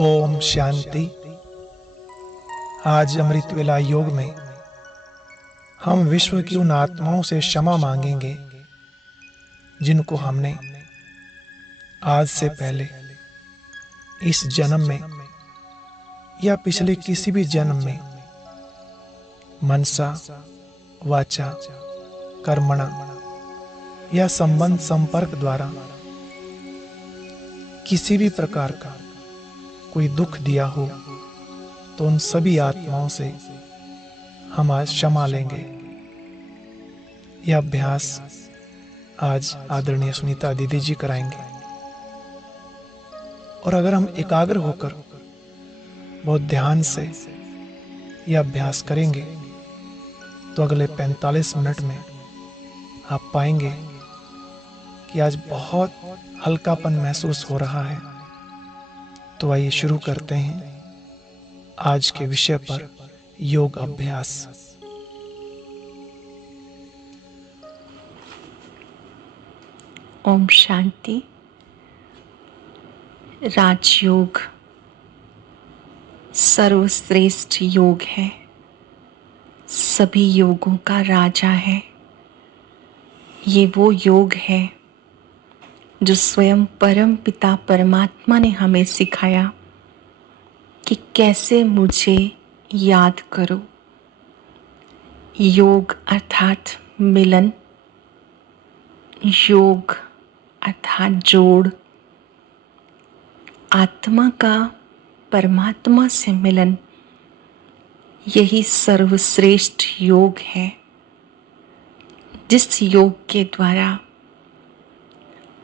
ओम शांति। आज अमृत वेला योग में हम विश्व की उन आत्माओं से क्षमा मांगेंगे जिनको हमने आज से पहले इस जन्म में या पिछले किसी भी जन्म में मनसा, वाचा, कर्मणा या संबंध संपर्क द्वारा किसी भी प्रकार का कोई दुख दिया हो, तो उन सभी आत्माओं से हम आज क्षमा लेंगे। यह अभ्यास आज आदरणीय सुनीता दीदी जी कराएंगे। और अगर हम एकाग्र होकर बहुत ध्यान से यह अभ्यास करेंगे तो अगले 45 मिनट में आप पाएंगे कि आज बहुत हल्कापन महसूस हो रहा है। तो आइए शुरू करते हैं आज के विषय पर योग अभ्यास। ओम शांति। राजयोग सर्वश्रेष्ठ योग है, सभी योगों का राजा है। ये वो योग है जो स्वयं परम पिता परमात्मा ने हमें सिखाया कि कैसे मुझे याद करो। योग अर्थात मिलन, योग अर्थात जोड़, आत्मा का परमात्मा से मिलन, यही सर्वश्रेष्ठ योग है। जिस योग के द्वारा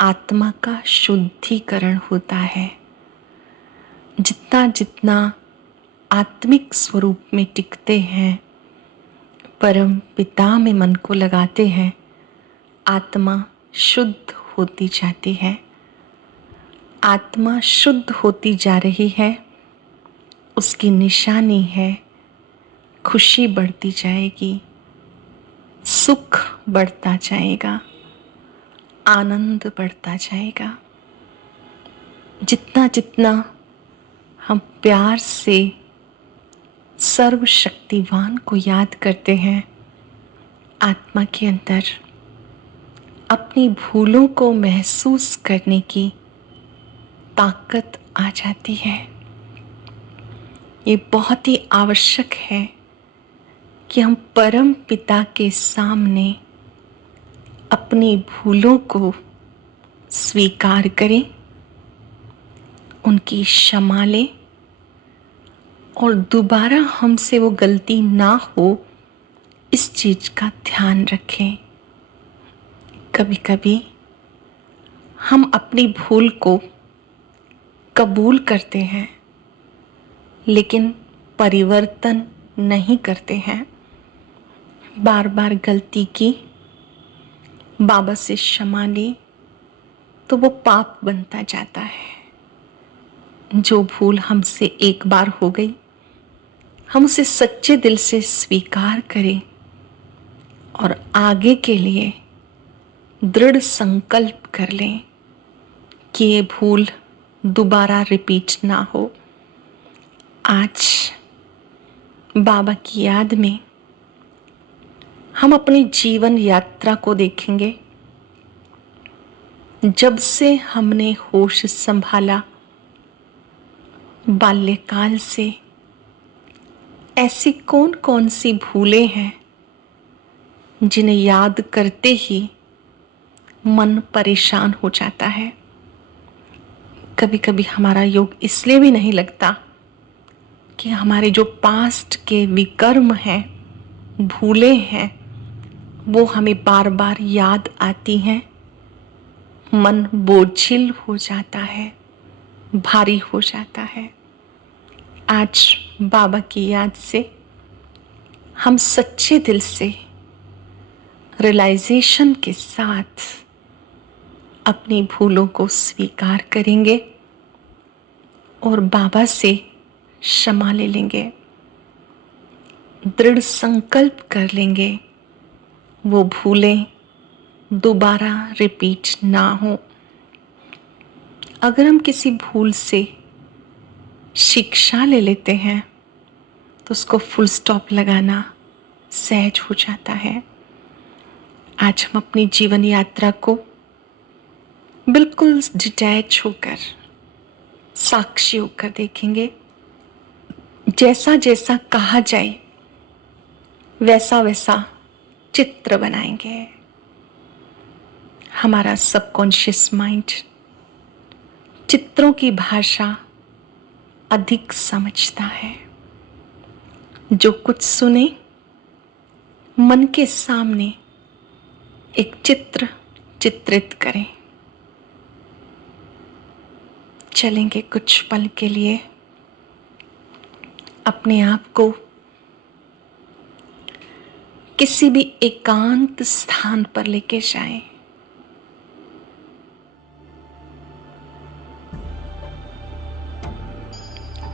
आत्मा का शुद्धिकरण होता है। जितना जितना आत्मिक स्वरूप में टिकते हैं, परम पिता में मन को लगाते हैं, आत्मा शुद्ध होती जाती है। आत्मा शुद्ध होती जा रही है, उसकी निशानी है खुशी बढ़ती जाएगी, सुख बढ़ता जाएगा, आनंद बढ़ता जाएगा। जितना जितना हम प्यार से सर्वशक्तिवान को याद करते हैं, आत्मा के अंदर अपनी भूलों को महसूस करने की ताकत आ जाती है। ये बहुत ही आवश्यक है कि हम परम पिता के सामने अपनी भूलों को स्वीकार करें, उनकी क्षमा लें और दोबारा हमसे वो गलती ना हो, इस चीज का ध्यान रखें। कभी कभी हम अपनी भूल को कबूल करते हैं लेकिन परिवर्तन नहीं करते हैं। बार बार गलती की, बाबा से क्षमा ली, तो वो पाप बनता जाता है। जो भूल हमसे एक बार हो गई, हम उसे सच्चे दिल से स्वीकार करें और आगे के लिए दृढ़ संकल्प कर लें कि ये भूल दोबारा रिपीट ना हो। आज बाबा की याद में हम अपनी जीवन यात्रा को देखेंगे। जब से हमने होश संभाला, बाल्यकाल से ऐसी कौन कौन सी भूलें हैं जिन्हें याद करते ही मन परेशान हो जाता है। कभी कभी हमारा योग इसलिए भी नहीं लगता कि हमारे जो पास्ट के विकर्म हैं, भूलें हैं, वो हमें बार बार याद आती हैं। मन बोझिल हो जाता है, भारी हो जाता है। आज बाबा की याद से हम सच्चे दिल से रियलाइजेशन के साथ अपनी भूलों को स्वीकार करेंगे और बाबा से क्षमा ले लेंगे। दृढ़ संकल्प कर लेंगे वो भूलें दोबारा रिपीट ना हो। अगर हम किसी भूल से शिक्षा ले लेते हैं तो उसको फुल स्टॉप लगाना सहज हो जाता है। आज हम अपनी जीवन यात्रा को बिल्कुल डिटैच होकर, साक्षी होकर देखेंगे। जैसा जैसा कहा जाए वैसा वैसा चित्र बनाएंगे। हमारा सबकॉन्शियस माइंड चित्रों की भाषा अधिक समझता है। जो कुछ सुने, मन के सामने एक चित्र चित्रित करें। चलेंगे कुछ पल के लिए, अपने आप को किसी भी एकांत स्थान पर लेके जाएं।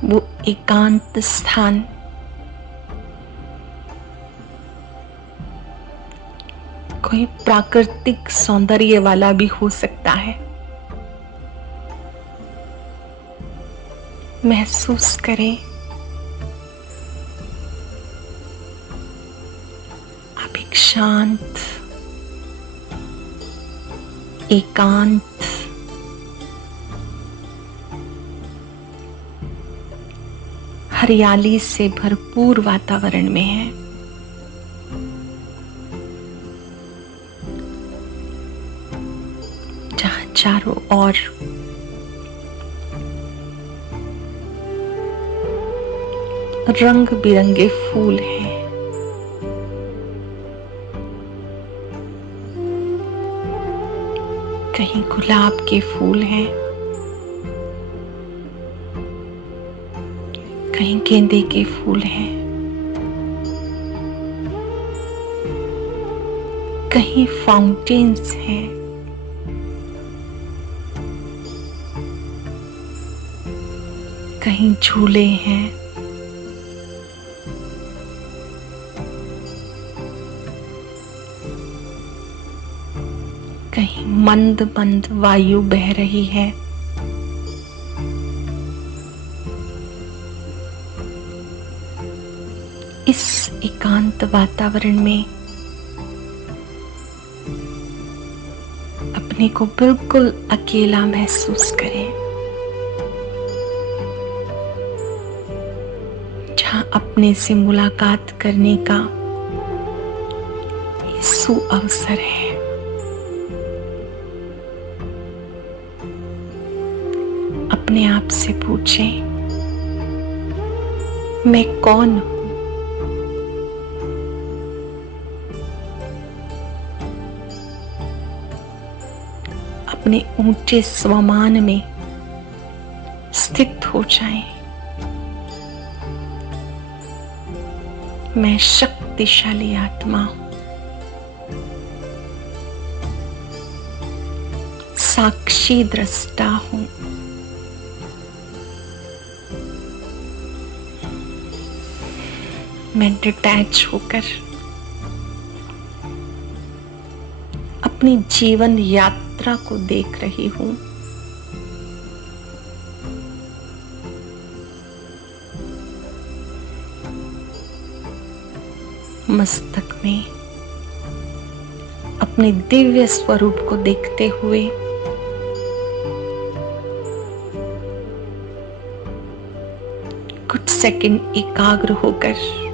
वो एकांत स्थान कोई प्राकृतिक सौंदर्य वाला भी हो सकता है। महसूस करें आप एक शांत, एकांत, हरियाली से भरपूर वातावरण में हैं। जहां चारों ओर रंग बिरंगे फूल हैं। कहीं गुलाब के फूल हैं, कहीं गेंदे के फूल हैं, कहीं फाउंटेन्स हैं, कहीं झूले हैं, कहीं मंद मंद वायु बह रही है। इस एकांत वातावरण में अपने को बिल्कुल अकेला महसूस करें, जहां अपने से मुलाकात करने का सुअवसर है। अपने आप से पूछें, मैं कौन हूं? अपने ऊंचे स्वमान में स्थित हो जाएं। मैं शक्तिशाली आत्मा हूं, साक्षी दृष्टा हूं। मैं डिटैच होकर अपनी जीवन यात्रा को देख रही हूं। मस्तक में अपने दिव्य स्वरूप को देखते हुए कुछ सेकंड एकाग्र होकर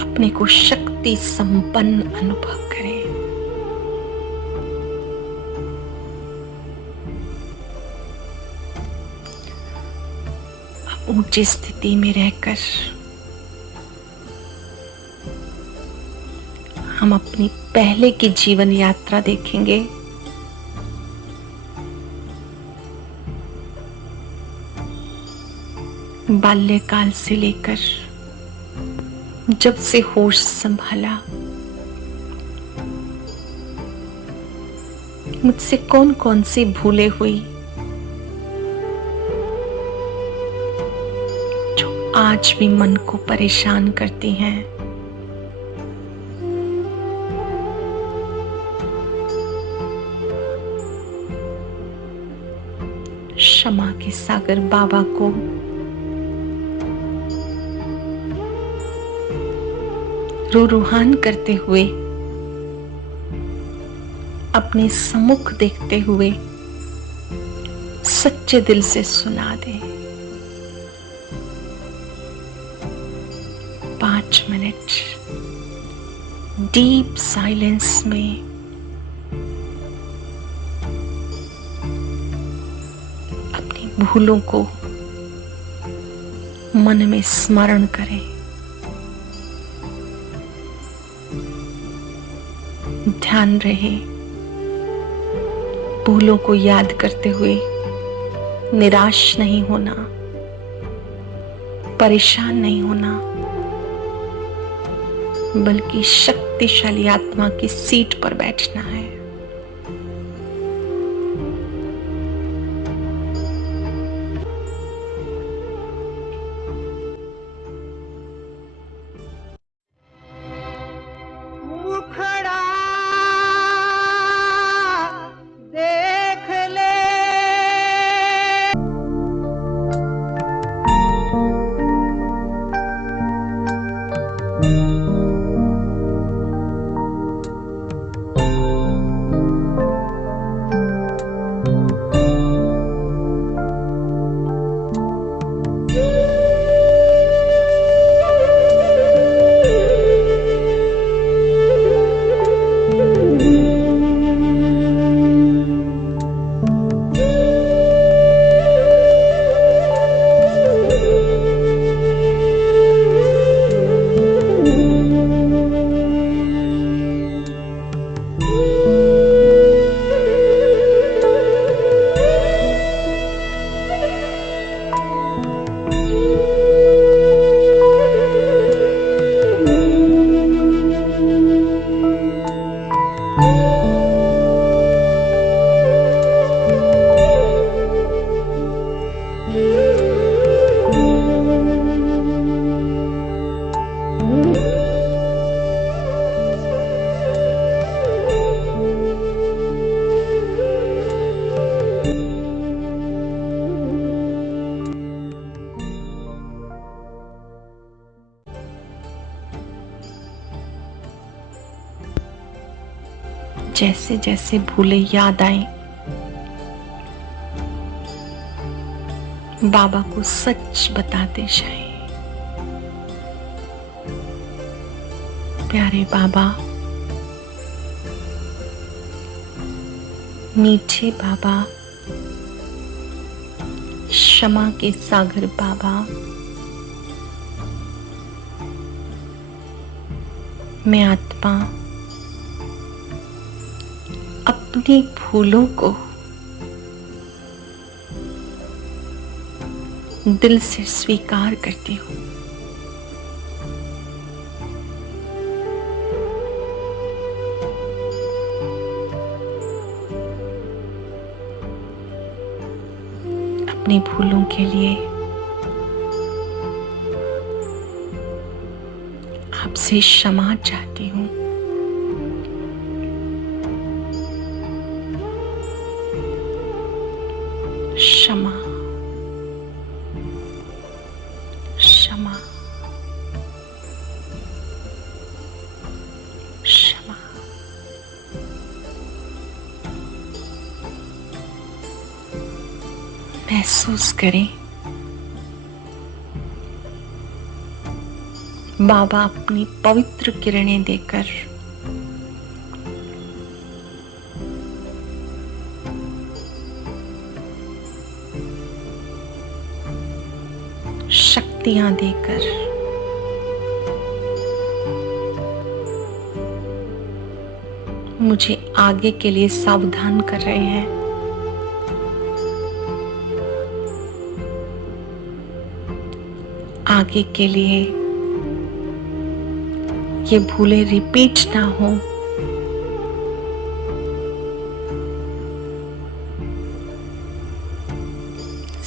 अपने को शक्ति संपन्न अनुभव करें। ऊंची स्थिति में रहकर हम अपनी पहले की जीवन यात्रा देखेंगे। बाल्यकाल से लेकर जब से होश संभाला, मुझसे कौन कौन सी भूलें हुई जो आज भी मन को परेशान करती हैं। क्षमा के सागर बाबा को रूहान करते हुए, अपने सम्मुख देखते हुए सच्चे दिल से सुना दे। 5 मिनट डीप साइलेंस में अपनी भूलों को मन में स्मरण करें। ध्यान रहे, भूलों को याद करते हुए निराश नहीं होना, परेशान नहीं होना, बल्कि शक्तिशाली आत्मा की सीट पर बैठना है। मुखड़ा देख ले। जैसे जैसे भूले याद आए, बाबा को सच बताते जाएं। प्यारे बाबा, मीठे बाबा, क्षमा के सागर बाबा, मैं आत्मा अपनी भूलों को दिल से स्वीकार करती हूँ। अपनी भूलों के लिए आपसे क्षमा चाहती हूँ। क्षमा, क्षमा, क्षमा। महसूस करें, बाबा अपनी पवित्र किरणें देकर शक्तियां देकर मुझे आगे के लिए सावधान कर रहे हैं। आगे के लिए ये भूलें रिपीट ना हो,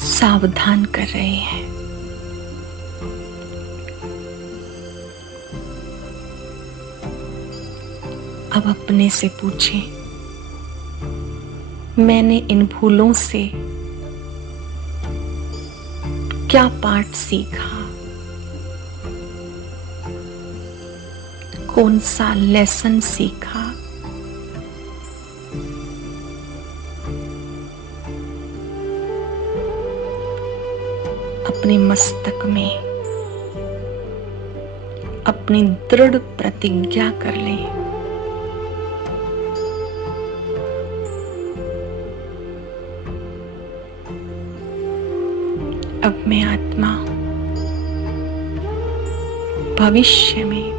सावधान कर रहे हैं। अब अपने से पूछें, मैंने इन भूलों से क्या पाठ सीखा, कौन सा लेसन सीखा, अपने मस्तक में अपनी दृढ़ प्रतिज्ञा कर लें। अब मैं आत्मा भविष्य में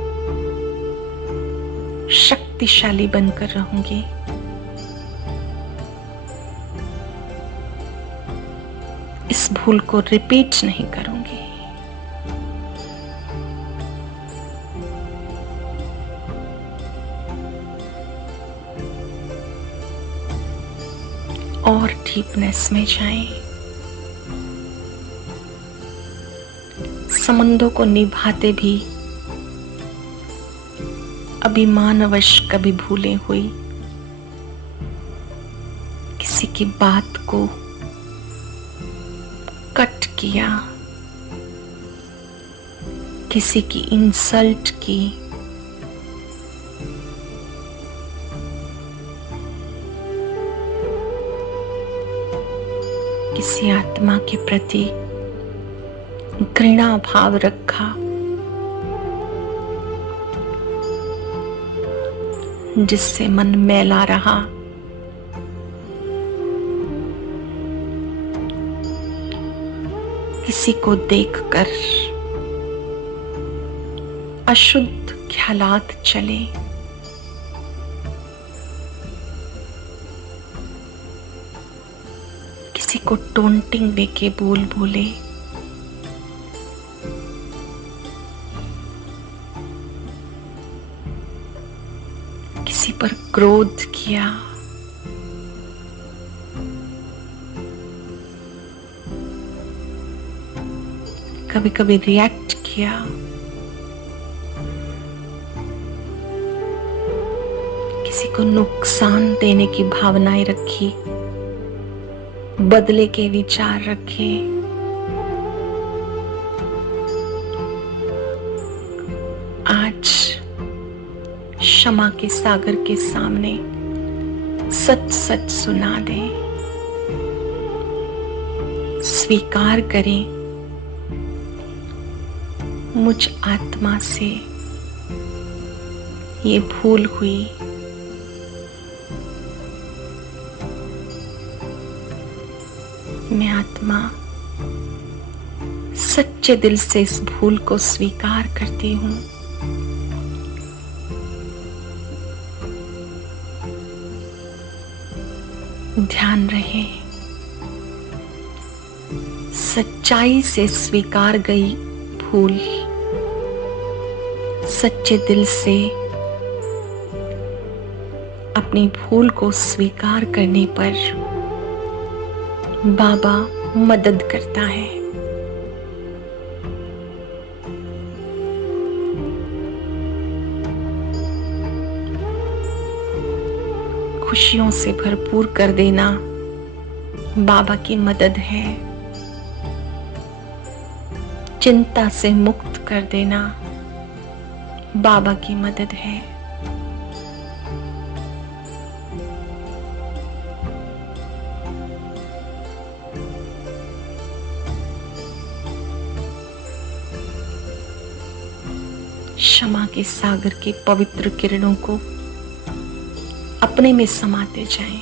शक्तिशाली बनकर रहूंगी। इस भूल को रिपीट नहीं करूंगी। और डीपनेस में जाएं। संबंधों को निभाते भी अभिमानवश कभी भूले हुई, किसी की बात को कट किया, किसी की इंसल्ट की, किसी आत्मा के प्रति घृणा भाव रखा, जिससे मन मैला रहा, किसी को देखकर अशुद्ध ख्यालात चले, किसी को टोंटिंग देके बोल बोले, किसी पर क्रोध किया, कभी कभी रिएक्ट किया, किसी को नुकसान देने की भावनाएं रखी, बदले के विचार रखे, आज क्षमा के सागर के सामने सच सच सुना दे, स्वीकार करें मुझ आत्मा से ये भूल हुई। मैं आत्मा सच्चे दिल से इस भूल को स्वीकार करती हूँ। ध्यान रहे, सच्चाई से स्वीकार गई भूल सच्चे दिल से अपनी भूल को स्वीकार करने पर बाबा मदद करता है। खुशियों से भरपूर कर देना बाबा की मदद है। चिंता से मुक्त कर देना बाबा की मदद है। क्षमा के सागर के पवित्र किरणों को अपने में समाते जाएं,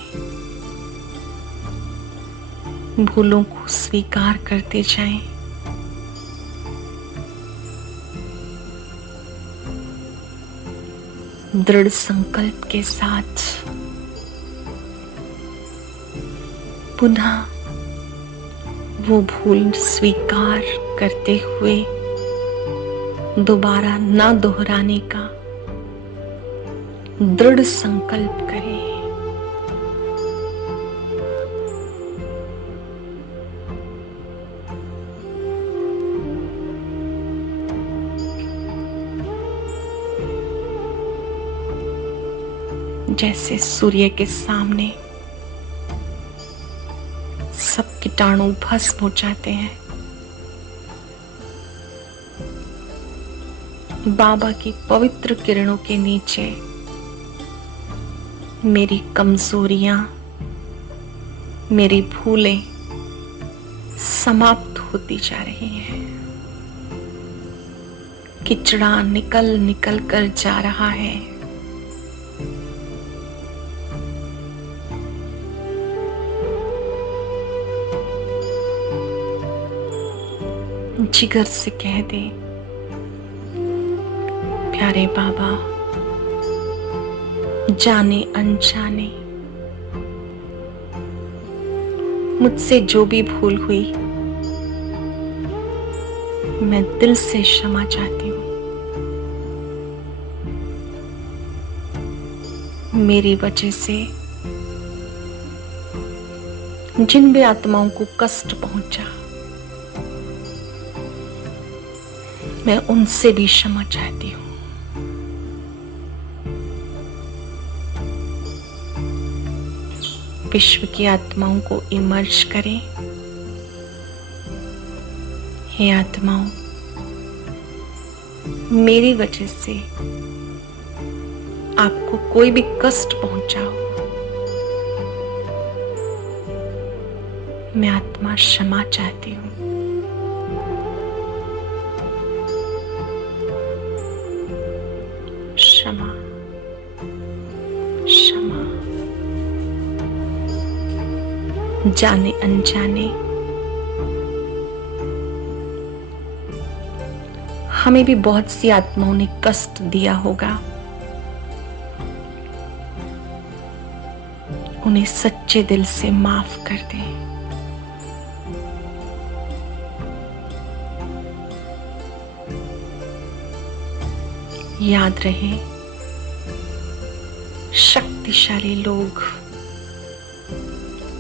भूलों को स्वीकार करते जाएं। दृढ़ संकल्प के साथ पुनः वो भूल स्वीकार करते हुए दोबारा ना दोहराने का दृढ़ संकल्प करें। जैसे सूर्य के सामने सब कीटाणु भस्म हो जाते हैं, बाबा की पवित्र किरणों के नीचे मेरी कमजोरियां, मेरी भूलें समाप्त होती जा रही हैं। किचड़ा निकल निकल कर जा रहा है। जिगर से कह दे, प्यारे बाबा, जाने अनजाने मुझसे जो भी भूल हुई, मैं दिल से क्षमा चाहती हूँ। मेरी वजह से जिन भी आत्माओं को कष्ट पहुंचा, मैं उनसे भी क्षमा चाहती हूँ। विश्व की आत्माओं को इमर्ज करें। हे आत्माओं, मेरी वजह से आपको कोई भी कष्ट पहुंचा हो, मैं आत्मा क्षमा चाहती हूँ। क्षमा, क्षमा। जाने अनजाने हमें भी बहुत सी आत्माओं ने कष्ट दिया होगा। उन्हें सच्चे दिल से माफ कर दें। याद रहे, शक्तिशाली लोग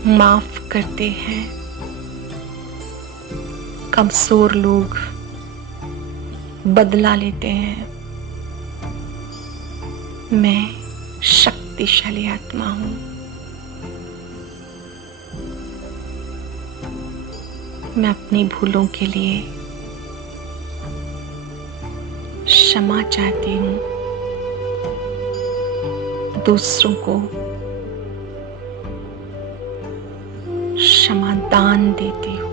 माफ करते हैं, कमजोर लोग बदला लेते हैं। मैं शक्तिशाली आत्मा हूं। मैं अपनी भूलों के लिए क्षमा चाहती हूँ। दूसरों को क्षमा दान देती हूँ।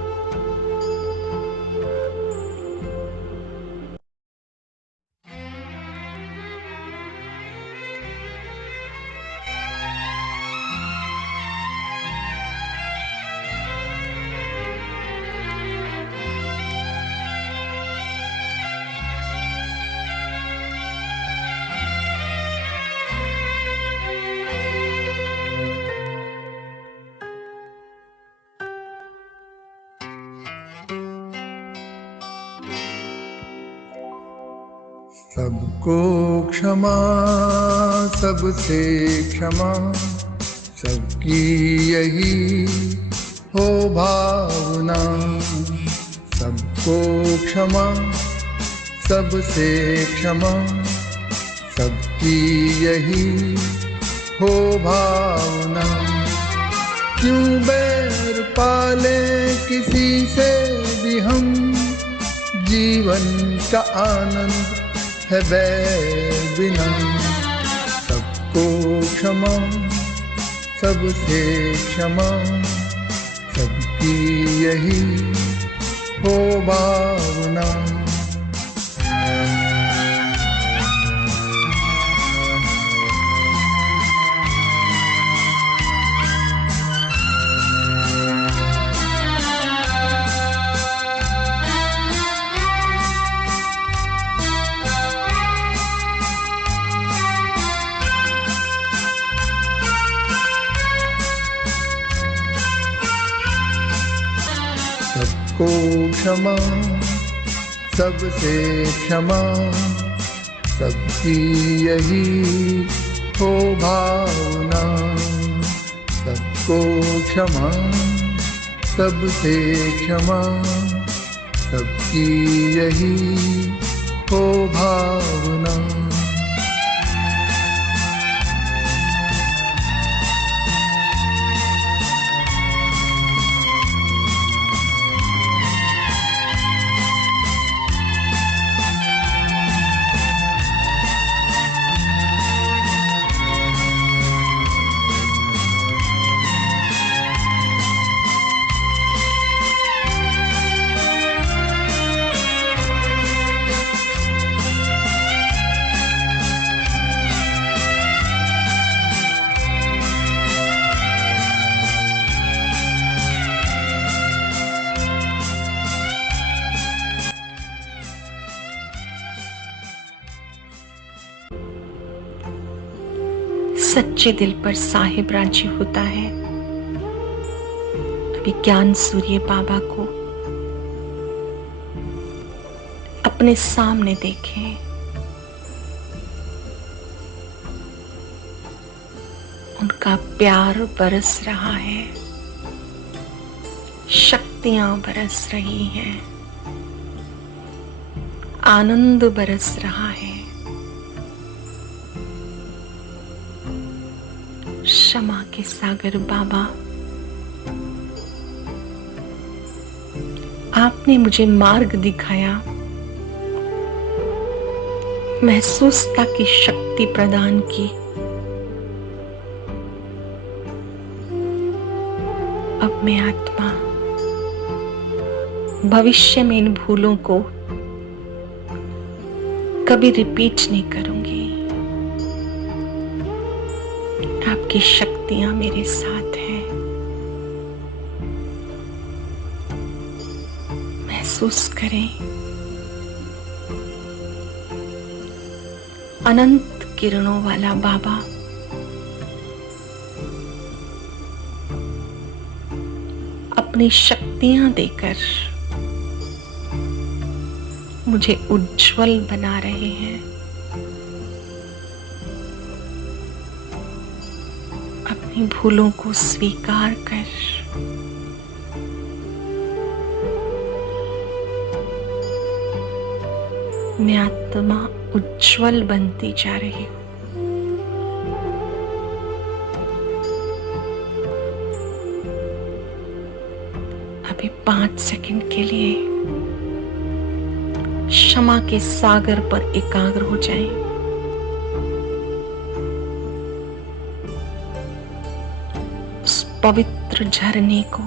सबको क्षमा, सबसे क्षमा, सबकी यही हो भावना। सबको क्षमा, सबसे क्षमा, सबकी यही हो भावना। क्यों बैर पाले किसी से भी हम, जीवन का आनंद है बैर बिना। सबको क्षमा, सबसे क्षमा, सबकी यही हो भावना। सबको क्षमा, सबसे क्षमा, सबकी यही हो भावना। सबको क्षमा, सबसे क्षमा, सबकी यही हो भावना। सच्चे दिल पर साहिब राजी होता है। अभी ज्ञान सूर्य बाबा को अपने सामने देखें। उनका प्यार बरस रहा है, शक्तियां बरस रही हैं, आनंद बरस रहा है। क्षमा के सागर बाबा, आपने मुझे मार्ग दिखाया, महसूसता की शक्ति प्रदान की। अब मैं आत्मा भविष्य में इन भूलों को कभी रिपीट नहीं करूंगी। आपकी शक्तियां मेरे साथ हैं। महसूस करें अनंत किरणों वाला बाबा अपनी शक्तियां देकर मुझे उज्जवल बना रहे हैं। अपनी भूलों को स्वीकार कर मैं आत्मा उज्जवल बनती जा रही हूं। अभी 5 सेकंड के लिए क्षमा के सागर पर एकाग्र हो जाएं। उस पवित्र झरने को,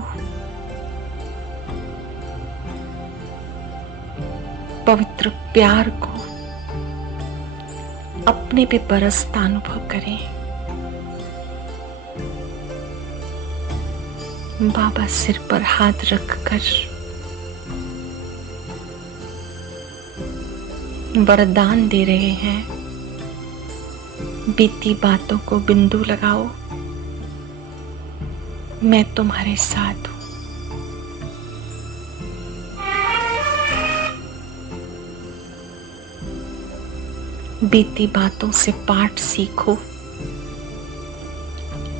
पवित्र प्यार को अपने पे बरसता अनुभव करें। बाबा सिर पर हाथ रखकर वरदान दे रहे हैं, बीती बातों को बिंदु लगाओ, मैं तुम्हारे साथ हूं। बीती बातों से पाठ सीखो,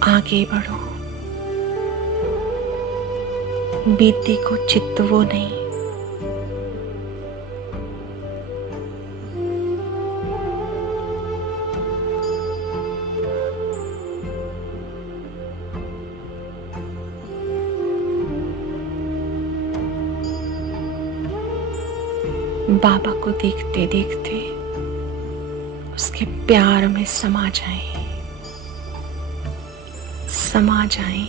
आगे बढ़ो, बीती को चितवो नहीं। बाबा को देखते देखते उसके प्यार में समा जाएं, समा जाएं।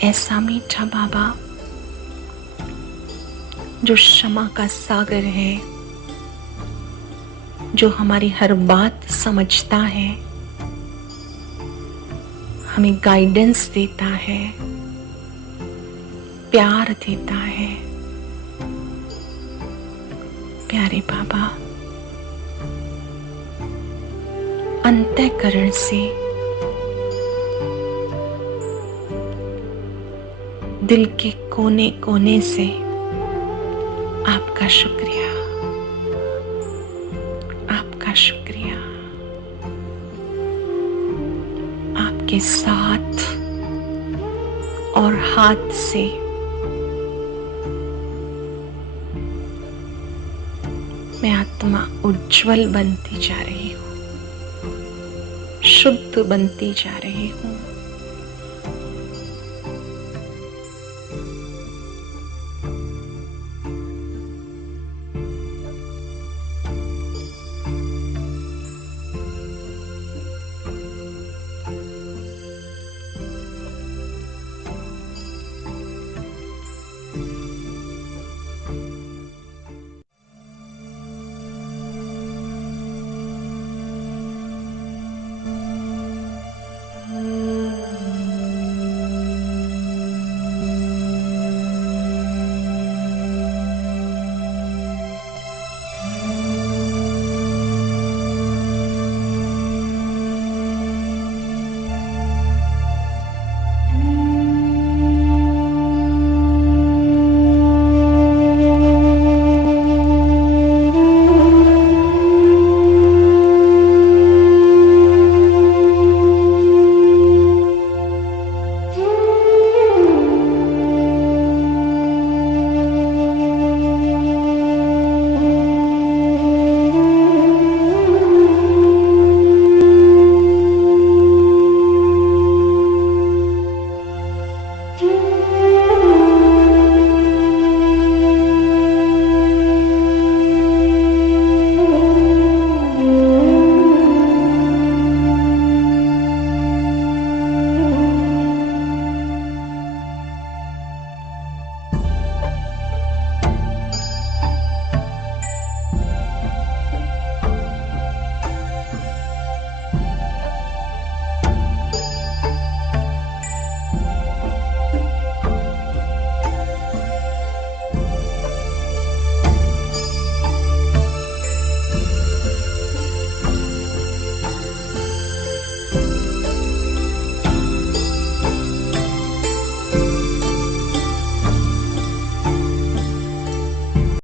ऐसा मीठा बाबा जो क्षमा का सागर है, जो हमारी हर बात समझता है, हमें गाइडेंस देता है, प्यार देता है। प्यारे बाबा, अंतःकरण से, दिल के कोने कोने से आपका शुक्रिया, आपका शुक्रिया। आपके साथ और हाथ से मैं आत्मा उज्जवल बनती जा रही हूं, शुद्ध बनती जा रही हूं।